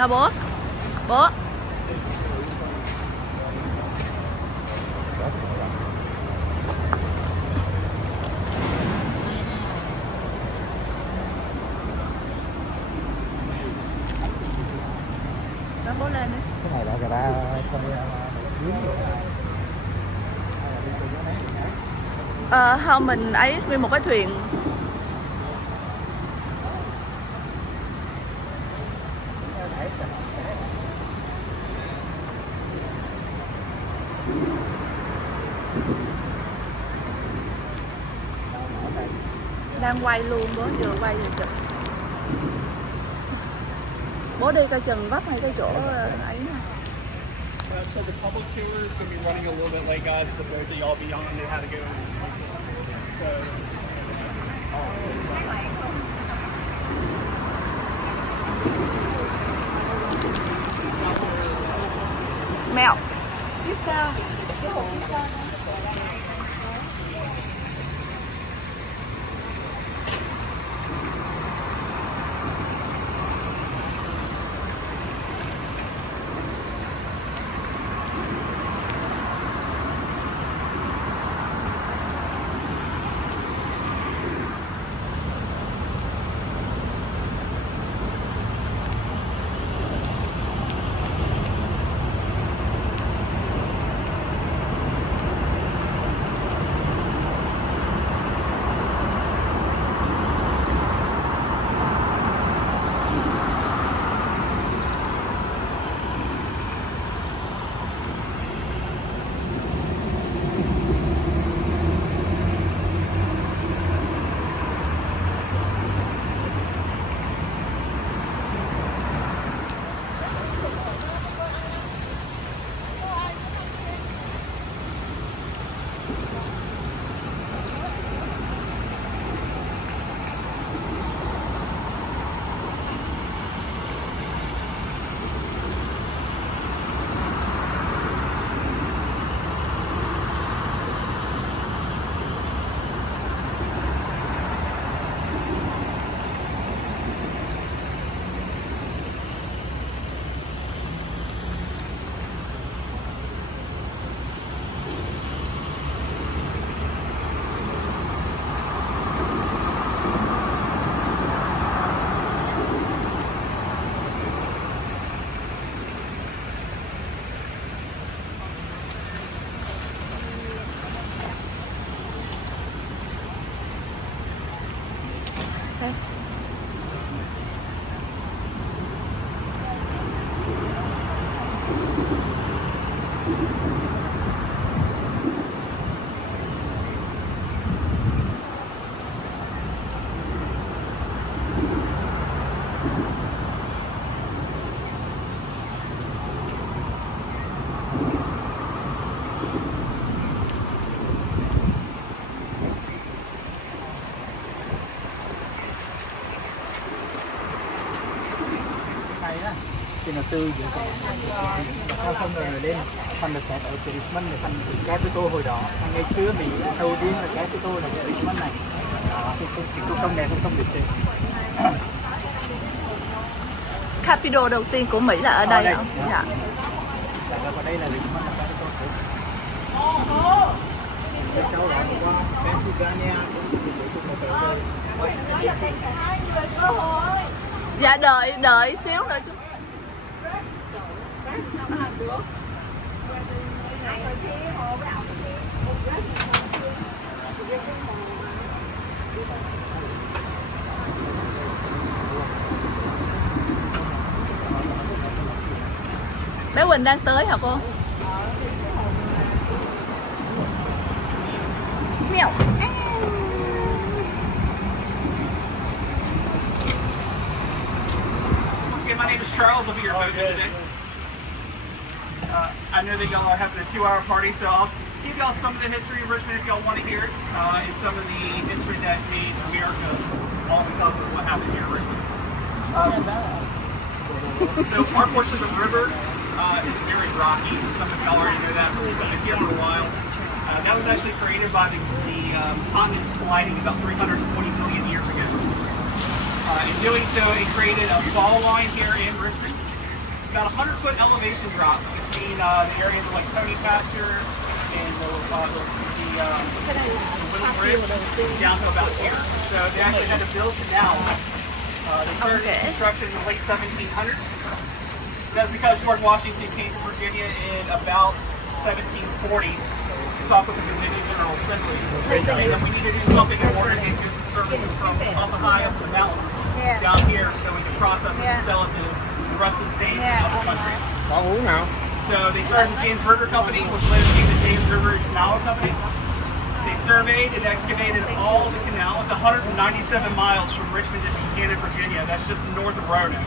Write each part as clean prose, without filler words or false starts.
Nào bố. Bố. Đó bố lên đi. Cái này là người ta Không, mình ấy nguyên một cái thuyền. Đang quay luôn, bố vừa quay vừa chụp. Bố đi coi chừng vấp hay cái chỗ ấy nè. So the public tour is going to be running a little bit like us, so both of y'all be on and how to go. So Mèo. Biết sao? Cái hộp biết sao? Yes. Thì nó từ giữa theo sông rồi lên thành được kẹt ở cái Richmond này, thành Capitol hồi đó. Ngày xưa Mỹ đầu tiên là Capitol là cái Richmond này. Đó, cái sông này không được trên. Capitol đầu tiên của Mỹ là ở đây không? Dạ. Ở đây là Richmond là Capitol. Cái sau đó qua Pennsylvania Dạ đợi xíu nữa chú. Bé Quỳnh đang tới hả cô? Mèo. my name is Charles. I'll be your host today. I know that y'all are having a 2-hour party, so I'll give y'all some of the history of Richmond if y'all want to hear it, and some of the history that made America all because of what happened here in Richmond. So our portion of the river is very rocky. Some of y'all already know that. We've been here for a while. That was actually created by the continents colliding about 320 million years ago. In doing so, it created a fall line here in Richmond. about 100-foot elevation drop between the areas of like Pony Pasture and the Little Bridge down to about here. So they actually had to build canals. They started construction in the late 1700s. That's because George Washington came to Virginia in about 1740 to talk with the Virginia General Assembly. And then we need to do something in order to get goods and services from up high up the mountains down here so we can process it and sell it to the rest of the states and other countries. So they started the James River Company, which later became the James River Canal Company. They surveyed and excavated all the canal. It's 197 miles from Richmond to Buchanan, Virginia. That's just north of Roanoke.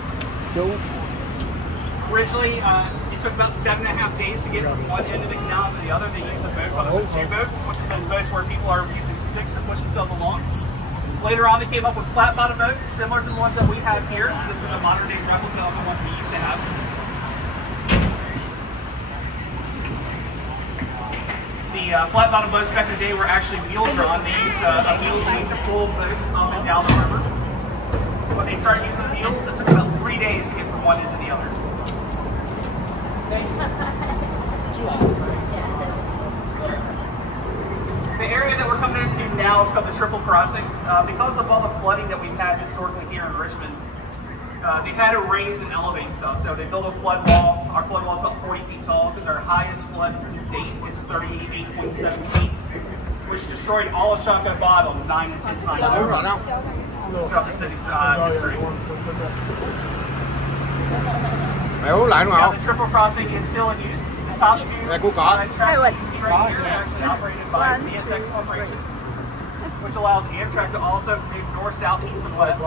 Originally, it took about 7.5 days to get from one end of the canal to the other. They used a boat called a two boat, which is those boats where people are using sticks to push themselves along. Later on, they came up with flat bottom boats, similar to the ones that we have here. This is a modern day replica of the ones we used to have. The flat bottom boats back in the day were actually wheel drawn. They used a wheel team to pull boats up and down the river. When they started using wheels, it took about 3 days to get from one end to the other. The area that we're coming into now is called the Triple Crossing. Because of all the flooding that we've had historically here in Richmond, they had to raise and elevate stuff. So they built a flood wall. Our flood wall is about 40 feet tall because our highest flood to date is 38.7 feet, which destroyed all of Shotgun Bottom 9 and 10 times throughout the city's history. Now, the Triple Crossing is still in use. The top two tracks you see right here are actually operated by CSX Corporation, which allows Amtrak to also move north, south, east, and west.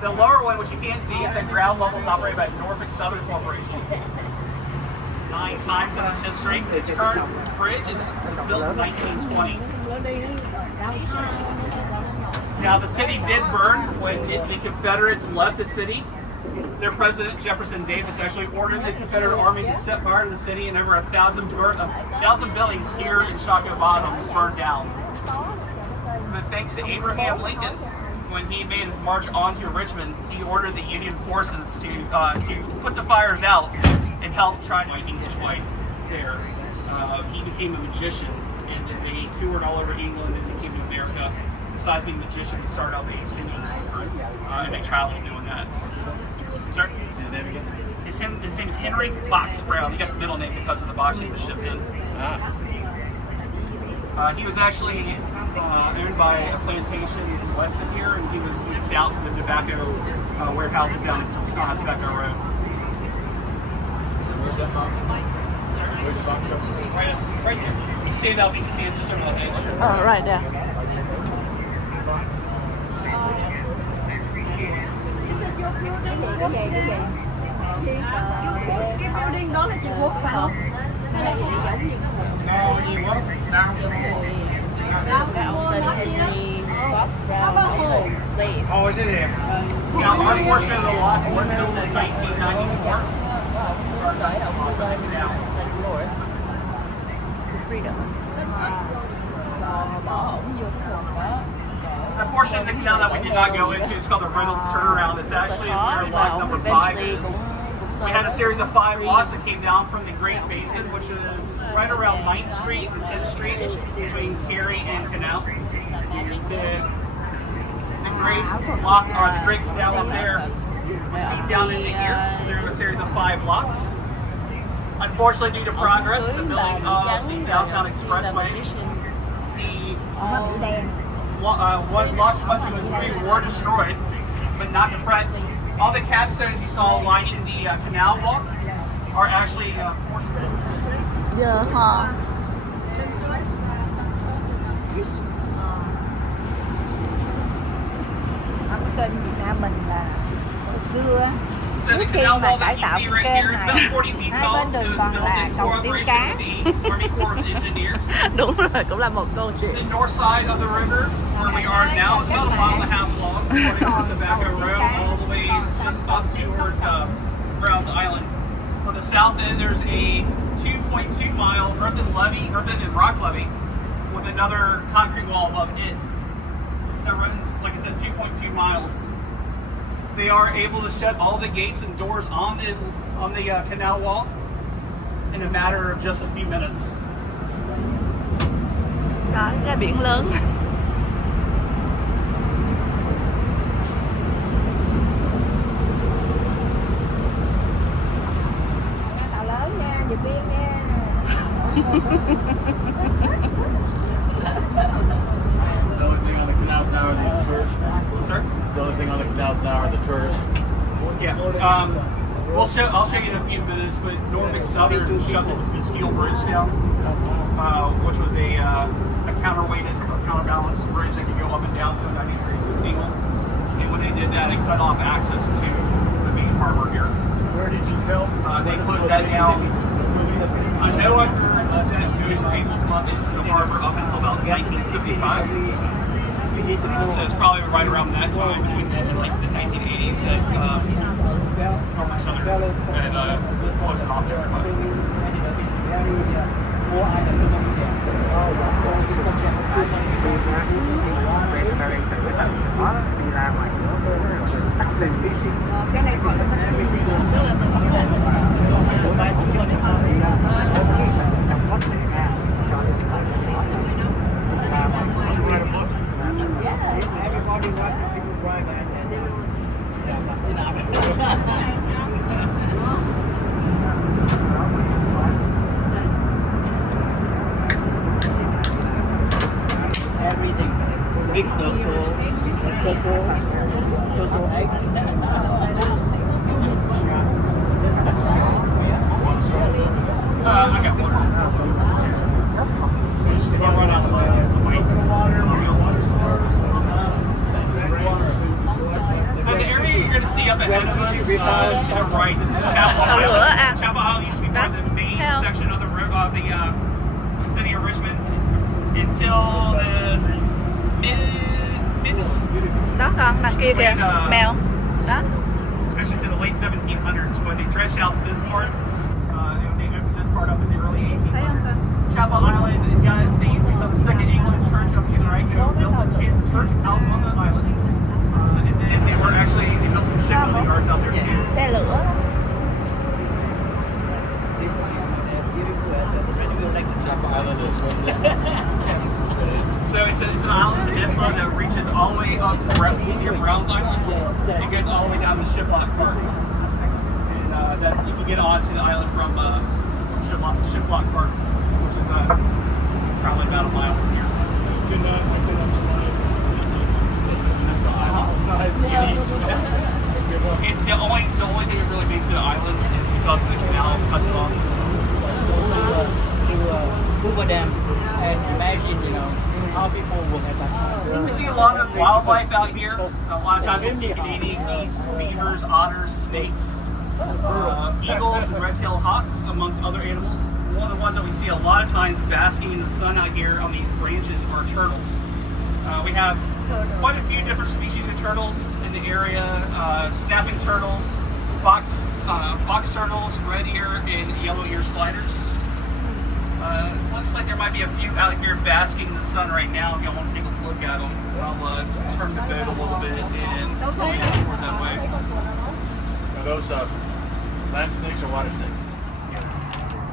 The lower one, which you can't see, it's at ground level, is operated by Norfolk Southern Corporation. 9 times in its history. Its current bridge is built in 1920. Now, the city did burn when the Confederates left the city. Their president, Jefferson Davis, actually ordered the Confederate Army to set fire to the city, and over 1,000 buildings here in Shotgun Bottom burned down. But thanks to Abraham Lincoln, when he made his march onto Richmond, he ordered the Union forces to put the fires out and help try my English wife there. He became a magician, and then they toured all over England and they came to America. Besides being a magician, he started out being a singing group, and they traveled doing that. Sorry? His name again? His name is Henry Box Brown. He got the middle name because of the box he was shipped in. He was actually owned by a plantation west of here, and he was leased out to the tobacco warehouses down Tobacco Road. Where's that box? Where's the box? Right there. You see it up, you can see it just over the hedge. Oh, right there. Cái building đó là chị Quốc phải không? No, he worked down some more. Cái ông tên Henry Box Brown owned slave. Oh, is it him? Now, our portion of the lot was built in 1994. North to freedom. Bỏ ổng vô thường đó. The portion of the canal that we did not go into is called the Reynolds Turnaround. It's actually where lot number 5 is. We had a series of 5 lots that came down from the Great Basin, which is right around 9th Street and 10th Street, between Cary and Canal. The Great Lock, or the Great Canal up there, feed down into here. There's a series of 5 locks. Unfortunately, due to progress, the building of the Downtown Expressway, locks 1, 2, and 3 were destroyed, but not to fret. All the capstones you saw lining the canal walk are actually Giờ họ cái kênh Việt Nam mình là hồi xưa trước khi mà cải tạo cái kênh này, hai bên đường toàn là cầu tiêu cá. Đúng rồi, cũng là một câu chuyện. The north side of the river, where we are now, is about a mile and a half long, according to the Tobacco Road, all the way just up towards Browns Island. On the south end, there's a 2.2 mile earthen and rock levee, with another concrete wall above it that runs, like I said, 2.2 miles. they are able to shut all the gates and doors on the canal wall in a matter of just a few minutes. Đó, ra biển lớn. Tàu lớn nha, Nhật Biên nha. The only thing on the canals now are these tourists. Sir? The only thing on the canals now are the tourists. Yeah. I'll show you in a few minutes, but Norfolk Southern shut the steel bridge down, which was a counterweighted or counterbalance bridge that could go up and down to a 90-degree angle. And when they did that, it cut off access to the main harbor here. Where did you sell? They closed that down. No one that news people come up into the harbor up until about 1975. So it's probably right around that time, between then and like the 1980s, that Norfolk Southern had closed it off to everybody. Cái này gọi là taxi. Everybody wants it, people drive, but I said, everything. Big turtle, turtle eggs. I got one. I'll run out of So the area you're going to see up ahead of us, to the right, this is Chapel Island. Chapel Island used to be part of the main section of the city of Richmond until the mid. Đó con, đằng kia kìa, mèo. Đó. Especially to the late 1700s, when they dredged out this part. They opened this part up in the early 1800s. Chapel Island, guys, they become the second England church of Henrico, built a church out on the island. And then they built some shipbuilding yards out there too. Xe lửa. This one is not as beautiful as the Redwood like the Chapel Island is one of the Yes. So it's an island peninsula that reaches all the way up to near Browns Island. It goes all the way down to Shiplock Park. And that you can get onto the island from Shiplock Park, which is probably about a mile from here. I cannot survive. Outside. The only thing that really makes it an island is because of the canal cuts it off. Hoover Dam, and imagine, how people will have that. We see a lot of wildlife out here. A lot of times we see Canadian geese, beavers, otters, snakes, eagles, and red-tailed hawks, amongst other animals. One of the ones that we see a lot of times basking in the sun out here on these branches are turtles. We have quite a few different species of turtles in the area. Snapping turtles, box turtles, red ear, and yellow ear sliders. Looks like there might be a few out here basking in the sun right now. If y'all want to take a look at them, I'll turn the boat a little bit and point it toward that way. Are those land snakes or water snakes?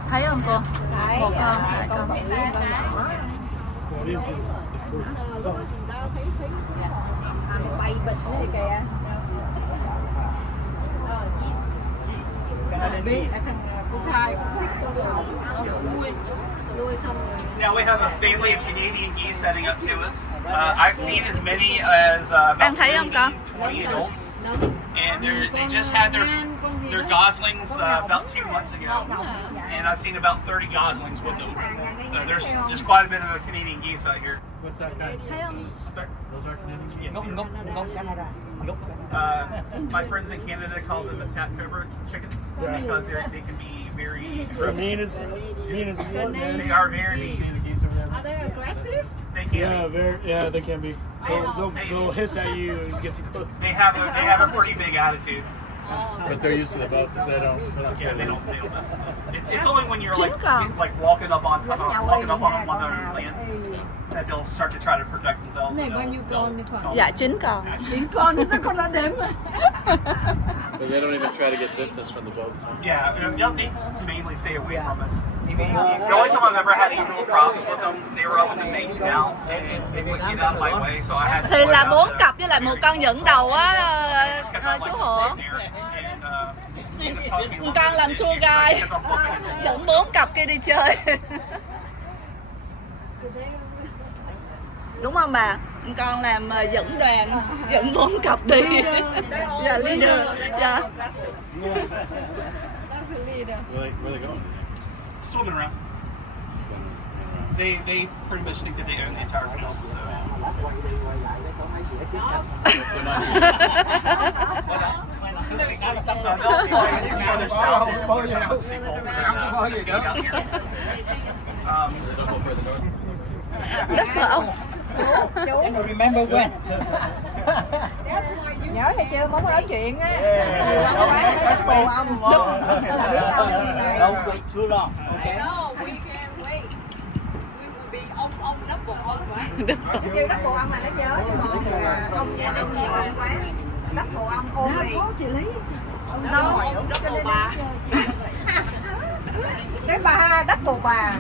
Thấy không cô? Đấy, Con, còn con. cái này What is it? Bay bịch này kìa. biết thằng cô Khai cũng thích con đường nuôi xong rồi. Now we have a family of Canadian geese heading up to us. I've seen as many as about 20 adults, and they just had their goslings about 2 months ago, and I've seen about 30 goslings with them. So there's quite a bit of Canadian geese out here. What's that kind? Sorry? Those are Canadian geese? Yes. Canada. My friends in Canada call them the tap cobra chickens because they can be very aggressive. Mean as what, man? They are very You see the geese over there? Are they aggressive? They can Yeah, be. they can be. They'll hiss at you and get too close. They have a pretty big attitude. But they're used to the boats. They don't mess with us. It's only when you're Chín con. like walking up on top, walking up on one other land that they'll start to try to protect themselves. Này bao nhiêu con nữa con? Dạ 9 con. 9 con nữa sao con đã đếm mà. But they don't even try to get distance from the boats. Yeah, they mainly stay away from us. The only time I've ever had any real problem with them, they were up in the main canal and they wouldn't get out of my way, so I had to. Thì là 4 cặp với lại một con dẫn đầu á chú Hộ. Một con làm tour guide dẫn 4 cặp kia đi chơi. Đúng không bà? Con làm dẫn đoàn, dẫn 4 cặp đi. Dạ leader. Dạ. Where they going? Swimming around. They pretty much think that they own the entire canal. So. Đất của ông. Remember when? Nhớ hay chưa? Không có nói chuyện á. Ông bán nó đất bồ ông. Là biết đâu này. Don't wait too long. Okay. No, we can wait. We will be on đất bồ ông quá. Kêu đất bồ ông là nó nhớ chứ còn ông nhiều ông quá. Đất bồ ông ôm liền. Chị lấy Đâu? đất bồ bà. Cái bà đất bồ bà.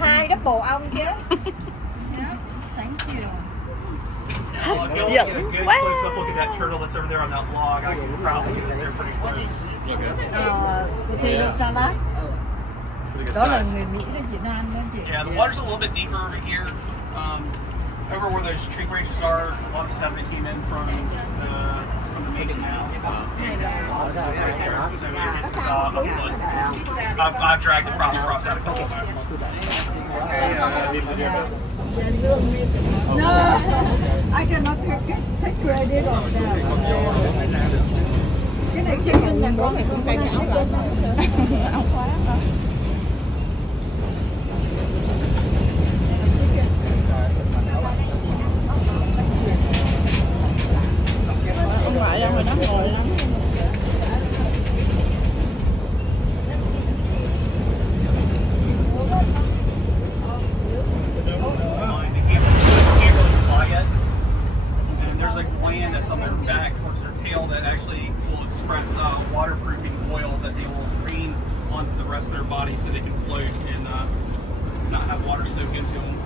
2 đất bồ ông chứ. Giận quá. Close up look at that turtle that's over there on that log. I can probably get us there pretty close. Potato salad. Đó là người Mỹ đến Việt Nam đó chị. Yeah, the water's a little bit deeper over here. Over where those tree branches are, a lot of sediment came in from the main canal. So it's a foot. I've dragged the prop across that a couple of times. No, I cannot take credit on that. Cái này chicken là con phải con cái áo là áo khóa đó. Không phải đâu mà nó ngồi lắm. That's on their back towards their tail that actually will express waterproofing oil that they will green onto the rest of their body so they can float and not have water soak into them.